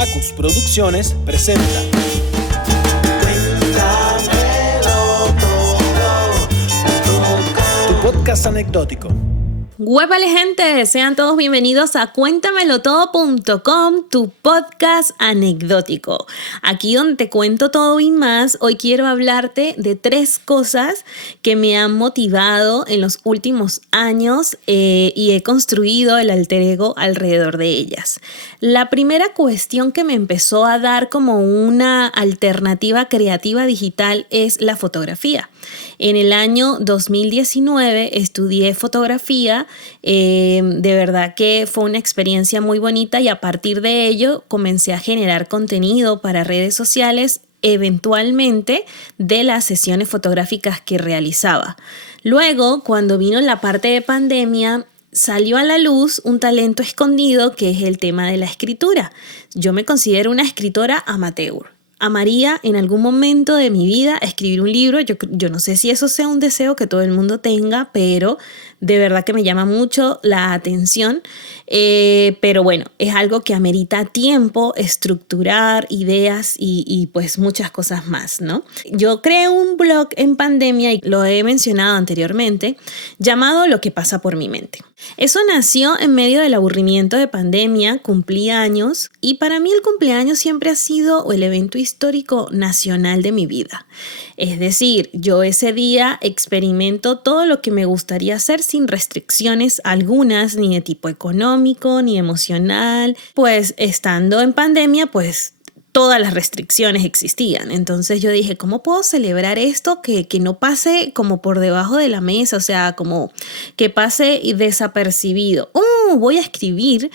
Acus Producciones presenta tu podcast anecdótico. ¡Huépale, gente! Sean todos bienvenidos a cuéntamelotodo.com, tu podcast anecdótico. Aquí donde te cuento todo y más, hoy quiero hablarte de 3 cosas que me han motivado en los últimos años y he construido el alter ego alrededor de ellas. La primera cuestión que me empezó a dar como una alternativa creativa digital es la fotografía. En el año 2019 estudié fotografía. De verdad que fue una experiencia muy bonita y a partir de ello comencé a generar contenido para redes sociales, eventualmente de las sesiones fotográficas que realizaba. Luego, cuando vino la parte de pandemia, salió a la luz un talento escondido que es el tema de la escritura. Yo me considero una escritora amateur. Amaría en algún momento de mi vida escribir un libro. Yo no sé si eso sea un deseo que todo el mundo tenga, pero de verdad que me llama mucho la atención. Pero bueno, es algo que amerita tiempo, estructurar ideas y pues muchas cosas más, ¿no? Yo creé un blog en pandemia y lo he mencionado anteriormente, llamado Lo que pasa por mi mente. Eso nació en medio del aburrimiento de pandemia, cumplí años y para mí el cumpleaños siempre ha sido el evento histórico nacional de mi vida. Es decir, yo ese día experimento todo lo que me gustaría hacer sin restricciones algunas, ni de tipo económico, ni emocional. Pues estando en pandemia, pues todas las restricciones existían. Entonces yo dije, ¿cómo puedo celebrar esto que no pase como por debajo de la mesa? O sea, como que pase desapercibido. Voy a escribir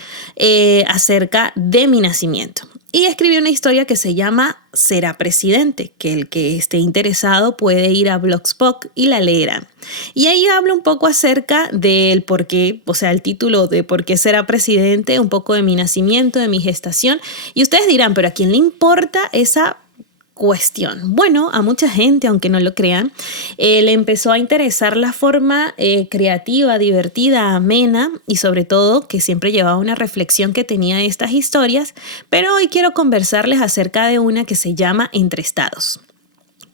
acerca de mi nacimiento. Y escribí una historia que se llama Será Presidente, que el que esté interesado puede ir a Blogspot y la leerá. Y ahí hablo un poco acerca del por qué, o sea, el título de por qué será presidente, un poco de mi nacimiento, de mi gestación. Y ustedes dirán, ¿pero a quién le importa esa cuestión? Bueno, a mucha gente, aunque no lo crean, le empezó a interesar la forma creativa, divertida, amena y sobre todo que siempre llevaba una reflexión que tenía estas historias, pero hoy quiero conversarles acerca de una que se llama Entre Estados.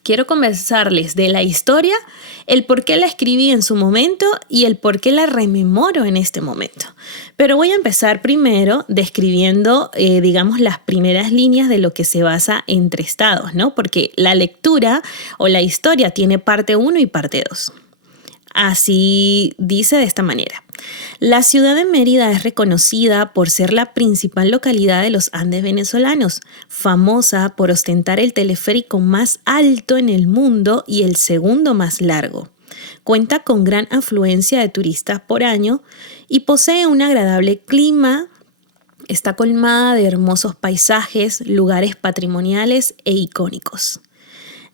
Quiero conversarles de la historia, el por qué la escribí en su momento y el por qué la rememoro en este momento. Pero voy a empezar primero describiendo, digamos, las primeras líneas de lo que se basa Entre Estados, ¿no? Porque la lectura o la historia tiene parte 1 y parte 2. Así dice de esta manera. La ciudad de Mérida es reconocida por ser la principal localidad de los Andes venezolanos, famosa por ostentar el teleférico más alto en el mundo y el segundo más largo. Cuenta con gran afluencia de turistas por año y posee un agradable clima. Está colmada de hermosos paisajes, lugares patrimoniales e icónicos.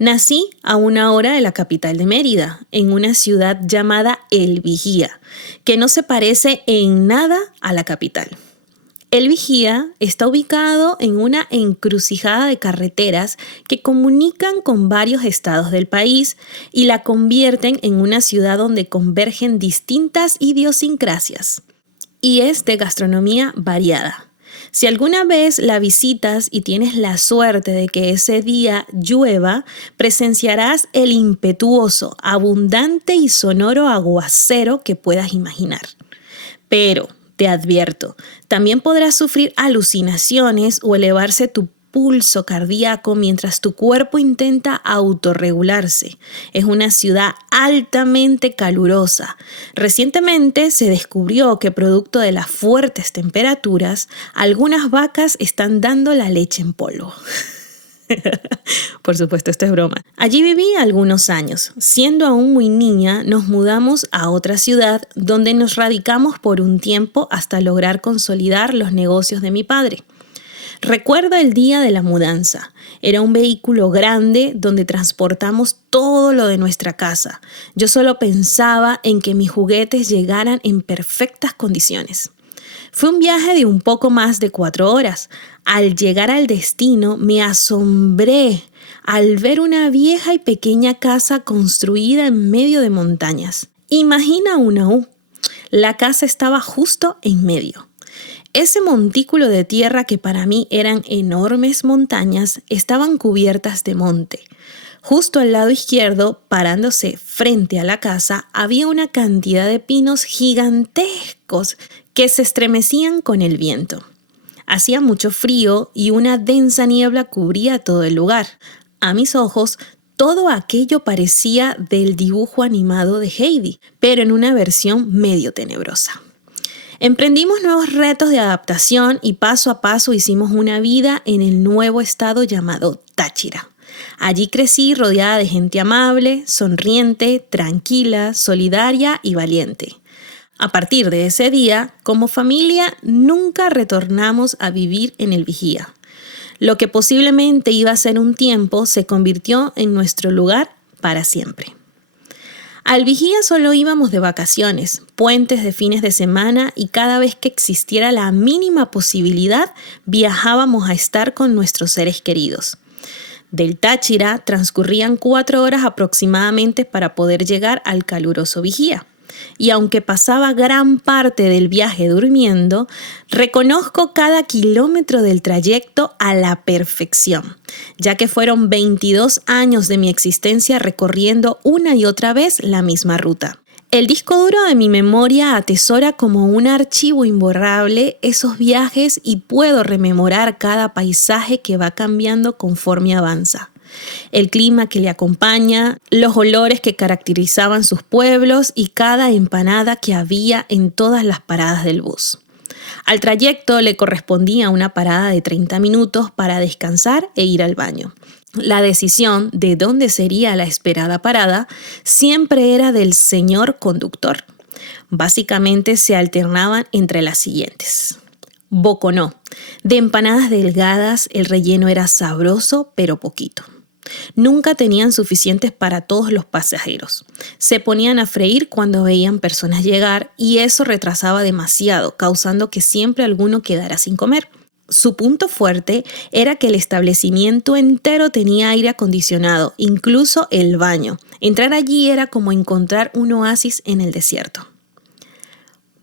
Nací a 1 hora de la capital de Mérida, en una ciudad llamada El Vigía, que no se parece en nada a la capital. El Vigía está ubicado en una encrucijada de carreteras que comunican con varios estados del país y la convierten en una ciudad donde convergen distintas idiosincrasias. Y es de gastronomía variada. Si alguna vez la visitas y tienes la suerte de que ese día llueva, presenciarás el impetuoso, abundante y sonoro aguacero que puedas imaginar. Pero, te advierto, también podrás sufrir alucinaciones o elevarse tu pulso cardíaco mientras tu cuerpo intenta autorregularse. Es una ciudad altamente calurosa. Recientemente se descubrió que producto de las fuertes temperaturas, algunas vacas están dando la leche en polvo. Por supuesto, esto es broma. Allí viví algunos años. Siendo aún muy niña, nos mudamos a otra ciudad donde nos radicamos por un tiempo hasta lograr consolidar los negocios de mi padre. Recuerdo el día de la mudanza. Era un vehículo grande donde transportamos todo lo de nuestra casa. Yo solo pensaba en que mis juguetes llegaran en perfectas condiciones. Fue un viaje de un poco más de 4 horas. Al llegar al destino, me asombré al ver una vieja y pequeña casa construida en medio de montañas. Imagina una U. La casa estaba justo en medio. Ese montículo de tierra que para mí eran enormes montañas estaban cubiertas de monte. Justo al lado izquierdo, parándose frente a la casa, había una cantidad de pinos gigantescos que se estremecían con el viento. Hacía mucho frío y una densa niebla cubría todo el lugar. A mis ojos, todo aquello parecía del dibujo animado de Heidi, pero en una versión medio tenebrosa. Emprendimos nuevos retos de adaptación y paso a paso hicimos una vida en el nuevo estado llamado Táchira. Allí crecí rodeada de gente amable, sonriente, tranquila, solidaria y valiente. A partir de ese día, como familia, nunca retornamos a vivir en el Vigía. Lo que posiblemente iba a ser un tiempo se convirtió en nuestro lugar para siempre. Al Vigía solo íbamos de vacaciones, puentes de fines de semana y cada vez que existiera la mínima posibilidad viajábamos a estar con nuestros seres queridos. Del Táchira transcurrían 4 horas aproximadamente para poder llegar al caluroso Vigía. Y aunque pasaba gran parte del viaje durmiendo, reconozco cada kilómetro del trayecto a la perfección, ya que fueron 22 años de mi existencia recorriendo una y otra vez la misma ruta. El disco duro de mi memoria atesora como un archivo imborrable esos viajes y puedo rememorar cada paisaje que va cambiando conforme avanza. El clima que le acompaña, los olores que caracterizaban sus pueblos y cada empanada que había en todas las paradas del bus. Al trayecto le correspondía una parada de 30 minutos para descansar e ir al baño. La decisión de dónde sería la esperada parada siempre era del señor conductor. Básicamente se alternaban entre las siguientes. Boconó. De empanadas delgadas, el relleno era sabroso pero poquito. Nunca tenían suficientes para todos los pasajeros. Se ponían a freír cuando veían personas llegar y eso retrasaba demasiado, causando que siempre alguno quedara sin comer. Su punto fuerte era que el establecimiento entero tenía aire acondicionado, incluso el baño. Entrar allí era como encontrar un oasis en el desierto.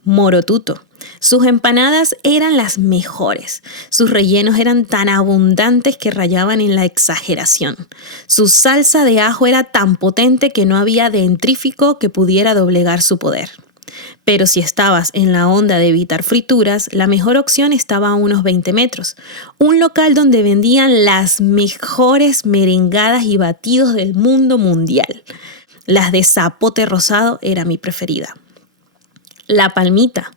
Morotuto. Sus empanadas eran las mejores. Sus rellenos eran tan abundantes que rayaban en la exageración. Su salsa de ajo era tan potente que no había dentrífico que pudiera doblegar su poder. Pero si estabas en la onda de evitar frituras, la mejor opción estaba a unos 20 metros. Un local donde vendían las mejores merengadas y batidos del mundo mundial. Las de zapote rosado era mi preferida. La Palmita.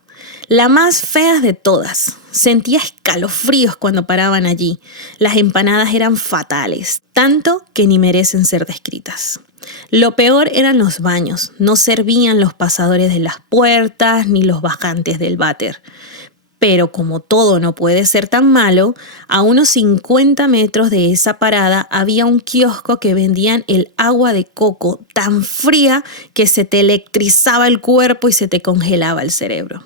La más fea de todas. Sentía escalofríos cuando paraban allí. Las empanadas eran fatales, tanto que ni merecen ser descritas. Lo peor eran los baños. No servían los pasadores de las puertas ni los bajantes del váter. Pero como todo no puede ser tan malo, a unos 50 metros de esa parada había un kiosco que vendían el agua de coco tan fría que se te electrizaba el cuerpo y se te congelaba el cerebro.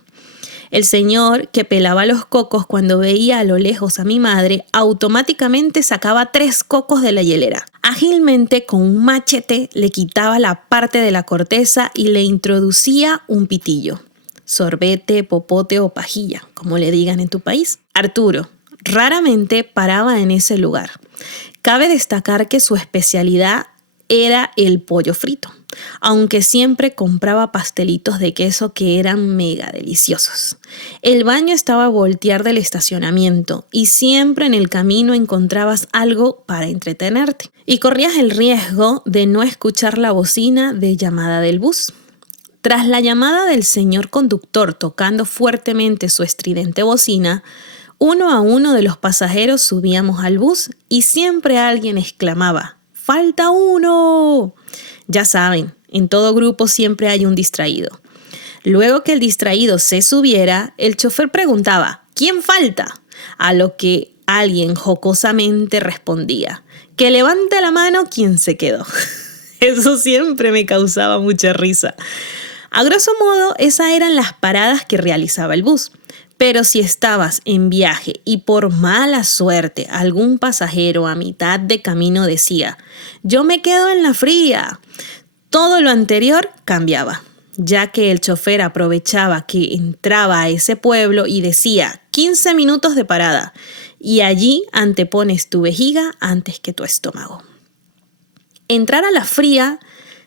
El señor que pelaba los cocos cuando veía a lo lejos a mi madre automáticamente sacaba 3 cocos de la hielera. Ágilmente con un machete le quitaba la parte de la corteza y le introducía un pitillo. Sorbete, popote o pajilla, como le digan en tu país. Arturo raramente paraba en ese lugar. Cabe destacar que su especialidad era el pollo frito, aunque siempre compraba pastelitos de queso que eran mega deliciosos. El baño estaba a voltear del estacionamiento y siempre en el camino encontrabas algo para entretenerte. Y corrías el riesgo de no escuchar la bocina de llamada del bus. Tras la llamada del señor conductor tocando fuertemente su estridente bocina, uno a uno de los pasajeros subíamos al bus y siempre alguien exclamaba: ¡Falta uno! Ya saben, en todo grupo siempre hay un distraído. Luego que el distraído se subiera, el chofer preguntaba: ¿quién falta? A lo que alguien jocosamente respondía: que levante la mano quien se quedó. Eso siempre me causaba mucha risa. A grosso modo, esas eran las paradas que realizaba el bus. Pero si estabas en viaje y por mala suerte algún pasajero a mitad de camino decía: yo me quedo en la fría, todo lo anterior cambiaba, ya que el chofer aprovechaba que entraba a ese pueblo y decía: 15 minutos de parada y allí antepones tu vejiga antes que tu estómago. Entrar a la fría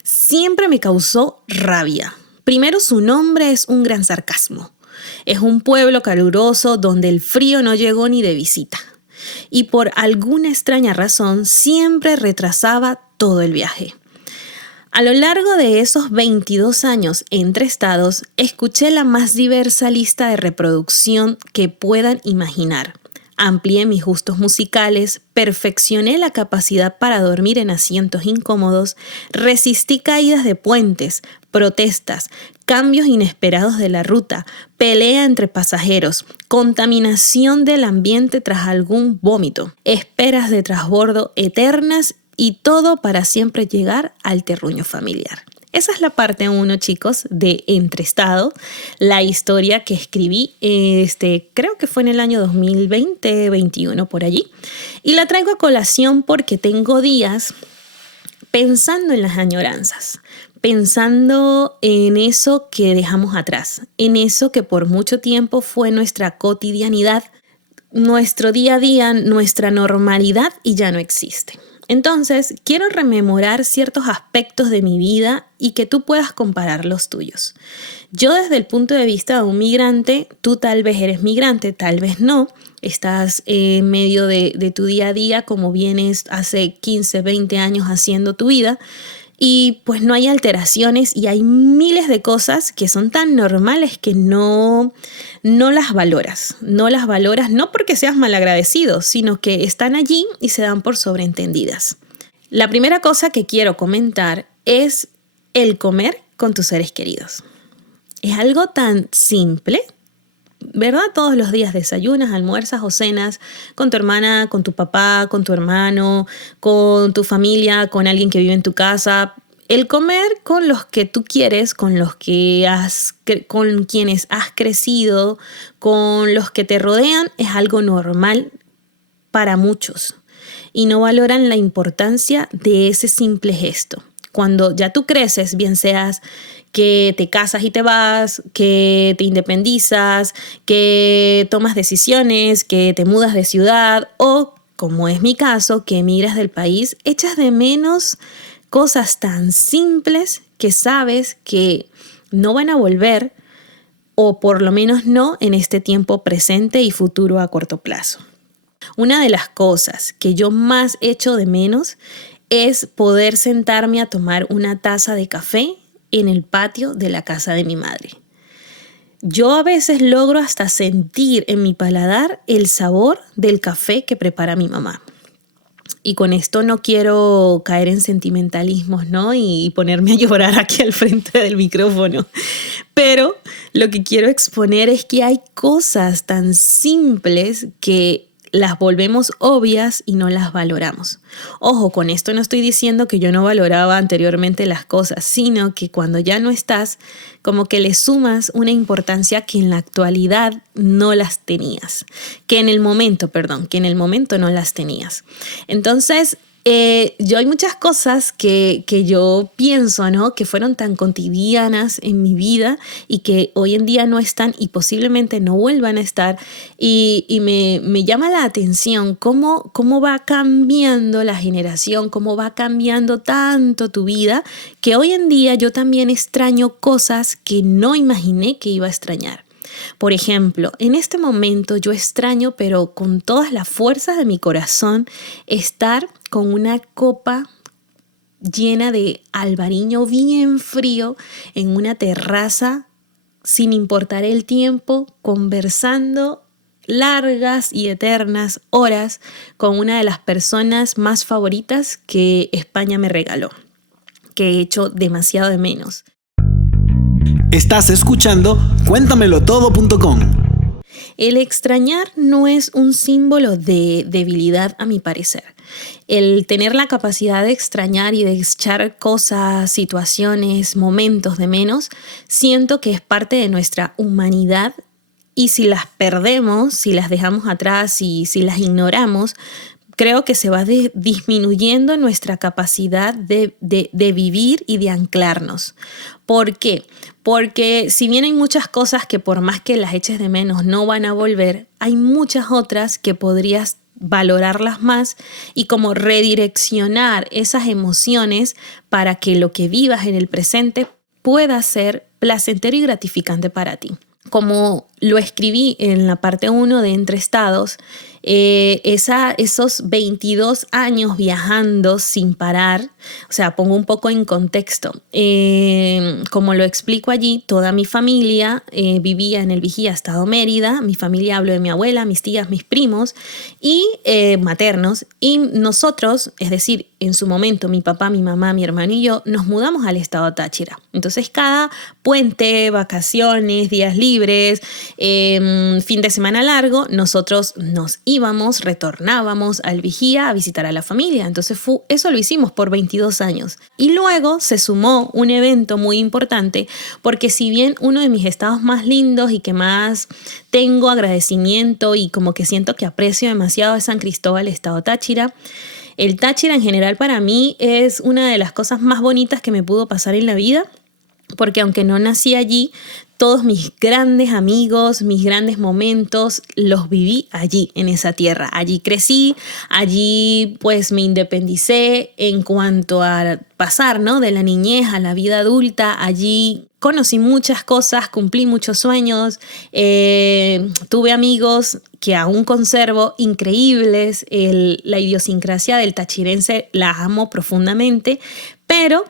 siempre me causó rabia. Primero, su nombre es un gran sarcasmo. Es un pueblo caluroso donde el frío no llegó ni de visita. Y por alguna extraña razón siempre retrasaba todo el viaje. A lo largo de esos 22 años entre estados, escuché la más diversa lista de reproducción que puedan imaginar. Amplié mis gustos musicales, perfeccioné la capacidad para dormir en asientos incómodos, resistí caídas de puentes, protestas, cambios inesperados de la ruta, pelea entre pasajeros, contaminación del ambiente tras algún vómito, esperas de transbordo eternas y todo para siempre llegar al terruño familiar. Esa es la parte 1, chicos, de Entreestado, la historia que escribí, creo que fue en el año 2020-21 por allí. Y la traigo a colación porque tengo días pensando en las añoranzas, pensando en eso que dejamos atrás, en eso que por mucho tiempo fue nuestra cotidianidad, nuestro día a día, nuestra normalidad y ya no existe. Entonces, quiero rememorar ciertos aspectos de mi vida y que tú puedas comparar los tuyos. Yo desde el punto de vista de un migrante, tú tal vez eres migrante, tal vez no. Estás en medio de tu día a día como vienes hace 15, 20 años haciendo tu vida. Y pues no hay alteraciones y hay miles de cosas que son tan normales que no las valoras. No las valoras no porque seas malagradecido, sino que están allí y se dan por sobreentendidas. La primera cosa que quiero comentar es el comer con tus seres queridos. Es algo tan simple, ¿verdad? Todos los días desayunas, almuerzas o cenas con tu hermana, con tu papá, con tu hermano, con tu familia, con alguien que vive en tu casa. El comer con los que tú quieres, con quienes has crecido, con los que te rodean, es algo normal para muchos y no valoran la importancia de ese simple gesto. Cuando ya tú creces, bien seas que te casas y te vas, que te independizas, que tomas decisiones, que te mudas de ciudad o, como es mi caso, que emigras del país, echas de menos cosas tan simples que sabes que no van a volver o por lo menos no en este tiempo presente y futuro a corto plazo. Una de las cosas que yo más echo de menos es poder sentarme a tomar una taza de café en el patio de la casa de mi madre. Yo a veces logro hasta sentir en mi paladar el sabor del café que prepara mi mamá. Y con esto no quiero caer en sentimentalismos, ¿no? Y ponerme a llorar aquí al frente del micrófono. Pero lo que quiero exponer es que hay cosas tan simples que las volvemos obvias y no las valoramos. Ojo, con esto no estoy diciendo que yo no valoraba anteriormente las cosas, sino que cuando ya no estás, como que le sumas una importancia que en la actualidad no las tenías. Que en el momento no las tenías. Entonces, yo hay muchas cosas que yo pienso, ¿no? Que fueron tan cotidianas en mi vida y que hoy en día no están y posiblemente no vuelvan a estar. Y me llama la atención cómo va cambiando la generación, cómo va cambiando tanto tu vida, que hoy en día yo también extraño cosas que no imaginé que iba a extrañar. Por ejemplo, en este momento yo extraño, pero con todas las fuerzas de mi corazón, estar con una copa llena de albariño bien frío en una terraza, sin importar el tiempo, conversando largas y eternas horas con una de las personas más favoritas que España me regaló, que he hecho demasiado de menos. Estás escuchando Cuéntamelotodo.com. El extrañar no es un símbolo de debilidad, a mi parecer. El tener la capacidad de extrañar y de echar cosas, situaciones, momentos de menos, siento que es parte de nuestra humanidad y si las perdemos, si las dejamos atrás y si las ignoramos, creo que se va disminuyendo nuestra capacidad de vivir y de anclarnos. ¿Por qué? Porque si bien hay muchas cosas que por más que las eches de menos no van a volver, hay muchas otras que podrías valorarlas más y como redireccionar esas emociones para que lo que vivas en el presente pueda ser placentero y gratificante para ti. Como lo escribí en la parte 1 de Entre Estados, esos 22 años viajando sin parar, o sea, pongo un poco en contexto. Como lo explico allí, toda mi familia vivía en el Vigía, Estado Mérida. Mi familia, hablo de mi abuela, mis tías, mis primos y maternos. Y nosotros, es decir, en su momento mi papá, mi mamá, mi hermano y yo nos mudamos al estado Táchira. Entonces cada puente, vacaciones, días libres, fin de semana largo, nosotros nos íbamos, retornábamos al Vigía a visitar a la familia. Entonces eso lo hicimos por 22 años. Y luego se sumó un evento muy importante porque si bien uno de mis estados más lindos y que más tengo agradecimiento y como que siento que aprecio demasiado es San Cristóbal, estado Táchira. El Táchira en general para mí es una de las cosas más bonitas que me pudo pasar en la vida, porque aunque no nací allí, todos mis grandes amigos, mis grandes momentos, los viví allí, en esa tierra. Allí crecí, allí pues me independicé en cuanto a pasar, ¿no? De la niñez a la vida adulta. Allí conocí muchas cosas, cumplí muchos sueños, tuve amigos que aún conservo increíbles. La idiosincrasia del tachirense la amo profundamente, pero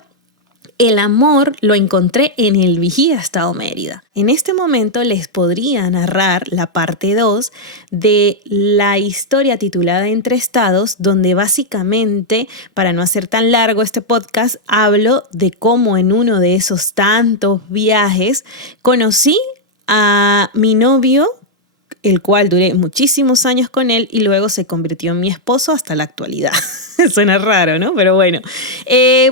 el amor lo encontré en el Vigía, Estado Mérida. En este momento les podría narrar la parte 2 de la historia titulada Entre Estados, donde básicamente, para no hacer tan largo este podcast, hablo de cómo en uno de esos tantos viajes conocí a mi novio, el cual duré muchísimos años con él y luego se convirtió en mi esposo hasta la actualidad. Suena raro, ¿no? Pero bueno,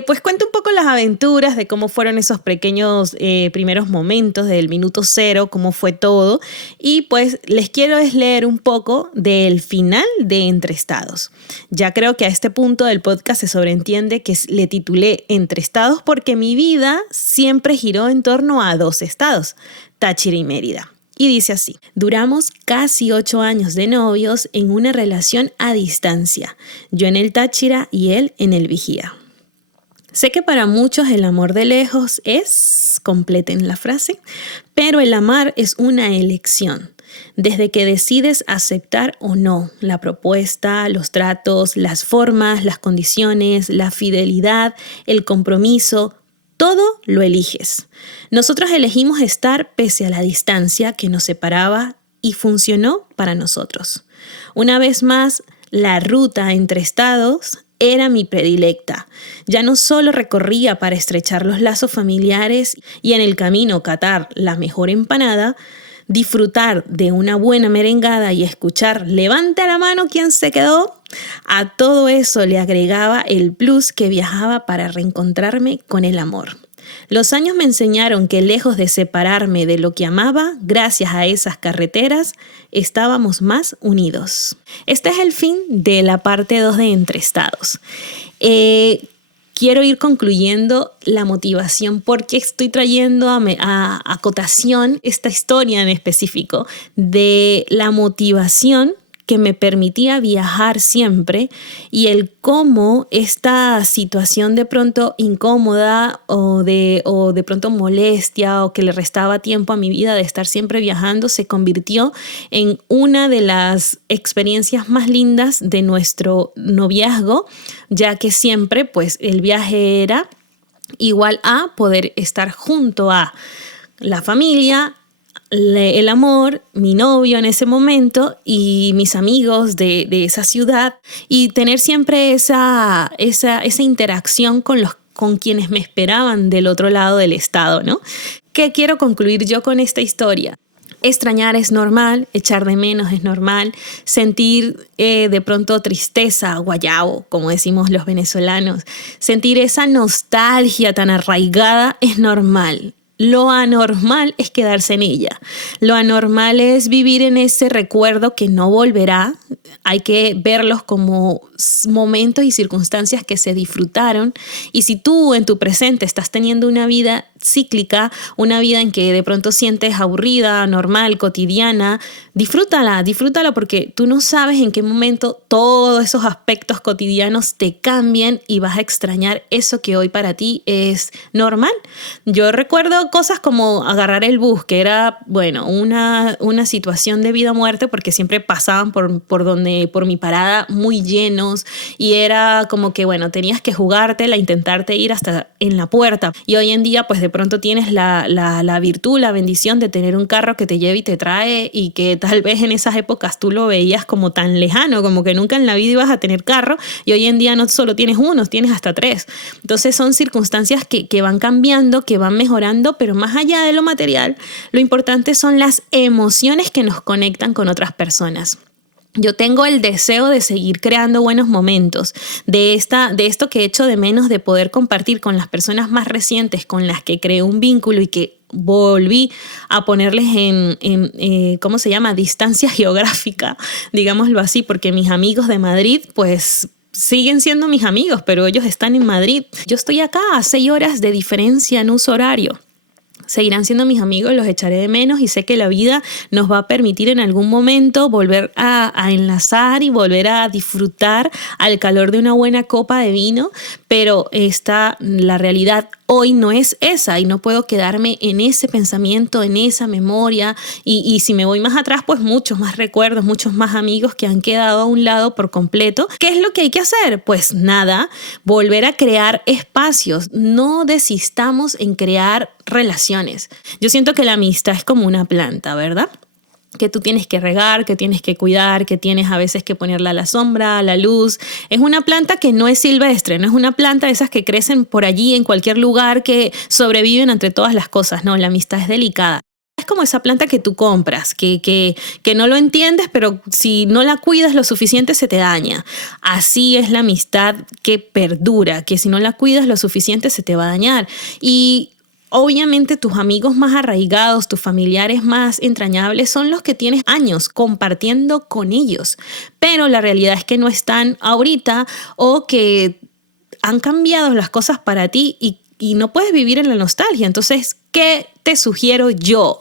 pues cuento un poco las aventuras de cómo fueron esos pequeños primeros momentos del minuto cero, cómo fue todo. Y pues les quiero leer un poco del final de Entre Estados. Ya creo que a este punto del podcast se sobreentiende que le titulé Entre Estados porque mi vida siempre giró en torno a 2 estados, Táchira y Mérida. Y dice así: duramos casi 8 años de novios en una relación a distancia, yo en el Táchira y él en el Vigía. Sé que para muchos el amor de lejos es, completen la frase, pero el amar es una elección. Desde que decides aceptar o no la propuesta, los tratos, las formas, las condiciones, la fidelidad, el compromiso, todo lo eliges. Nosotros elegimos estar pese a la distancia que nos separaba y funcionó para nosotros. Una vez más, la ruta entre estados era mi predilecta. Ya no solo recorría para estrechar los lazos familiares y en el camino catar la mejor empanada, disfrutar de una buena merengada y escuchar "levante la mano quien se quedó". A todo eso le agregaba el plus que viajaba para reencontrarme con el amor. Los años me enseñaron que lejos de separarme de lo que amaba, gracias a esas carreteras, estábamos más unidos. Este es el fin de la parte 2 de Entre Estados. Quiero ir concluyendo la motivación porque estoy trayendo a acotación esta historia en específico de la motivación que me permitía viajar siempre y el cómo esta situación de pronto incómoda o de pronto molestia o que le restaba tiempo a mi vida de estar siempre viajando se convirtió en una de las experiencias más lindas de nuestro noviazgo, ya que siempre pues el viaje era igual a poder estar junto a la familia, el amor, mi novio en ese momento y mis amigos de esa ciudad y tener siempre esa interacción con quienes me esperaban del otro lado del estado, ¿no? ¿Qué quiero concluir yo con esta historia? Extrañar es normal, echar de menos es normal, sentir de pronto tristeza, guayabo, como decimos los venezolanos, sentir esa nostalgia tan arraigada es normal. Lo anormal es quedarse en ella. Lo anormal es vivir en ese recuerdo que no volverá. Hay que verlos como momentos y circunstancias que se disfrutaron. Y si tú en tu presente estás teniendo una vida cíclica, una vida en que de pronto sientes aburrida, normal, cotidiana, disfrútala porque tú no sabes en qué momento todos esos aspectos cotidianos te cambien y vas a extrañar eso que hoy para ti es normal. Yo recuerdo cosas como agarrar el bus, que era, bueno, una situación de vida o muerte, porque siempre pasaban por mi parada muy llenos y era como que, bueno, tenías que jugártela, intentarte ir hasta en la puerta. Y hoy en día, pues de pronto tienes la virtud, la bendición de tener un carro que te lleve y te trae, y que tal vez en esas épocas tú lo veías como tan lejano, como que nunca en la vida ibas a tener carro, y hoy en día no solo tienes uno, tienes hasta 3. Entonces son circunstancias que van cambiando, que van mejorando, pero más allá de lo material, lo importante son las emociones que nos conectan con otras personas. Yo tengo el deseo de seguir creando buenos momentos, de esto que echo de menos, de poder compartir con las personas más recientes con las que creé un vínculo y que volví a ponerles en ¿cómo se llama? Distancia geográfica, digámoslo así, porque mis amigos de Madrid, pues siguen siendo mis amigos, pero ellos están en Madrid. Yo estoy acá a 6 horas de diferencia en uso horario. Seguirán siendo mis amigos, los echaré de menos y sé que la vida nos va a permitir en algún momento volver a enlazar y volver a disfrutar al calor de una buena copa de vino, pero la realidad hoy no es esa y no puedo quedarme en ese pensamiento, en esa memoria y si me voy más atrás, pues muchos más recuerdos, muchos más amigos que han quedado a un lado por completo. ¿Qué es lo que hay que hacer? Pues nada, volver a crear espacios. No desistamos en crear relaciones. Yo siento que la amistad es como una planta, ¿verdad? Que tú tienes que regar, que tienes que cuidar, que tienes a veces que ponerla a la sombra, a la luz. Es una planta que no es silvestre, no es una planta de esas que crecen por allí en cualquier lugar, que sobreviven entre todas las cosas. No, la amistad es delicada. Es como esa planta que tú compras, que no lo entiendes, pero si no la cuidas lo suficiente se te daña. Así es la amistad que perdura, que si no la cuidas lo suficiente se te va a dañar. Y obviamente tus amigos más arraigados, tus familiares más entrañables son los que tienes años compartiendo con ellos, pero la realidad es que no están ahorita o que han cambiado las cosas para ti y no puedes vivir en la nostalgia. Entonces, ¿qué te sugiero yo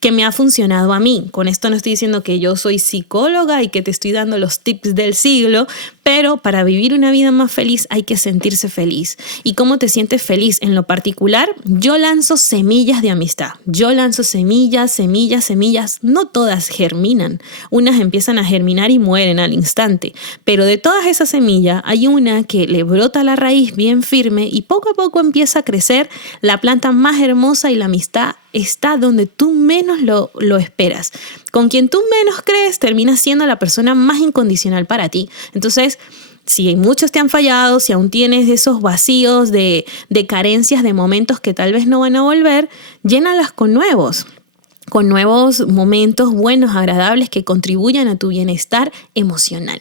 que me ha funcionado a mí? Con esto no estoy diciendo que yo soy psicóloga y que te estoy dando los tips del siglo, pero para vivir una vida más feliz hay que sentirse feliz. ¿Y cómo te sientes feliz? En lo particular, yo lanzo semillas de amistad. Yo lanzo semillas. No todas germinan. Unas empiezan a germinar y mueren al instante. Pero de todas esas semillas hay una que le brota la raíz bien firme y poco a poco empieza a crecer la planta más hermosa y la amistad está donde tú menos lo esperas. Con quien tú menos crees termina siendo la persona más incondicional para ti. Entonces, si muchos te han fallado, si aún tienes esos vacíos de carencias, de momentos que tal vez no van a volver, llénalas con nuevos momentos buenos, agradables, que contribuyan a tu bienestar emocional.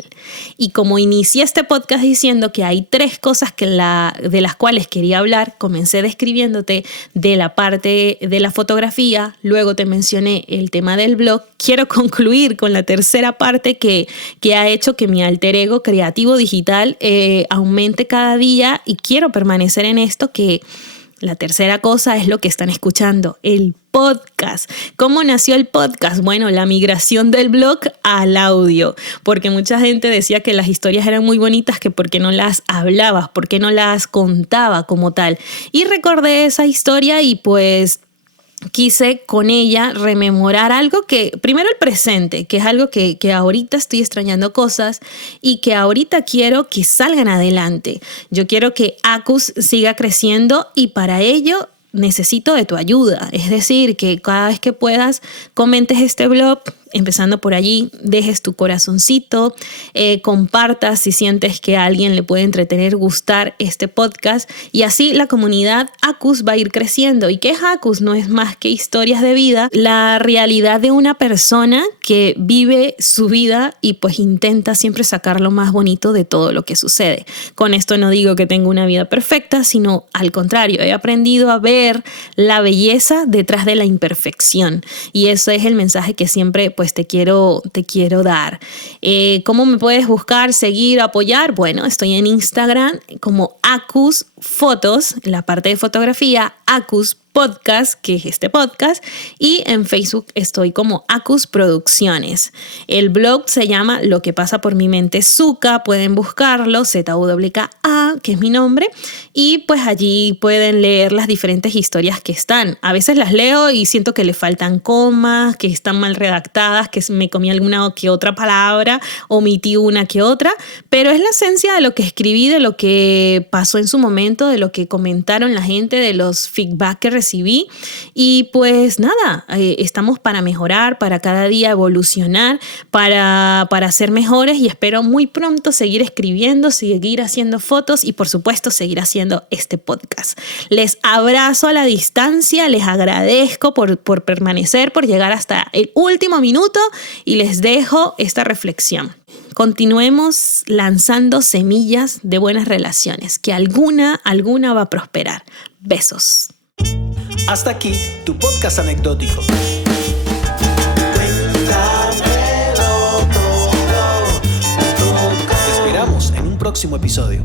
Y como inicié este podcast diciendo que hay 3 cosas de las cuales quería hablar, comencé describiéndote de la parte de la fotografía, luego te mencioné el tema del blog. Quiero concluir con la tercera parte que ha hecho que mi alter ego creativo digital aumente cada día, y quiero permanecer en esto, que la tercera cosa es lo que están escuchando, el podcast. ¿Cómo nació el podcast? Bueno, la migración del blog al audio, porque mucha gente decía que las historias eran muy bonitas, que por qué no las hablabas, por qué no las contaba como tal. Y recordé esa historia y pues quise con ella rememorar algo que, primero el presente, que es algo que ahorita estoy extrañando cosas y que ahorita quiero que salgan adelante. Yo quiero que Acus siga creciendo y para ello necesito de tu ayuda. Es decir, que cada vez que puedas comentes este blog, empezando por allí, dejes tu corazoncito, compartas si sientes que a alguien le puede entretener, gustar este podcast, y así la comunidad ACUS va a ir creciendo. ¿Y qué es ACUS? No es más que historias de vida, la realidad de una persona que vive su vida y pues intenta siempre sacar lo más bonito de todo lo que sucede. Con esto no digo que tengo una vida perfecta, sino al contrario, he aprendido a ver la belleza detrás de la imperfección, y eso es el mensaje que siempre pues te quiero dar. ¿Cómo me puedes buscar, seguir, apoyar? Bueno, estoy en Instagram como ACUS Fotos, en la parte de fotografía, ACUS Podcast, que es este podcast, y en Facebook estoy como ACUS Producciones. El blog se llama Lo que pasa por mi mente Zucca, pueden buscarlo, ZUWKA, que es mi nombre, y pues allí pueden leer las diferentes historias que están. A veces las leo y siento que le faltan comas, que están mal redactadas, que me comí alguna que otra palabra, omití una que otra, pero es la esencia de lo que escribí, de lo que pasó en su momento, de lo que comentaron la gente, de los feedback que recibí, y pues nada, estamos para mejorar, para cada día evolucionar, para ser mejores, y espero muy pronto seguir escribiendo, seguir haciendo fotos y por supuesto seguir haciendo este podcast. Les abrazo a la distancia, les agradezco por permanecer, por llegar hasta el último minuto, y les dejo esta reflexión. Continuemos lanzando semillas de buenas relaciones, que alguna va a prosperar. Besos. Hasta aquí tu podcast anecdótico. Te esperamos en un próximo episodio.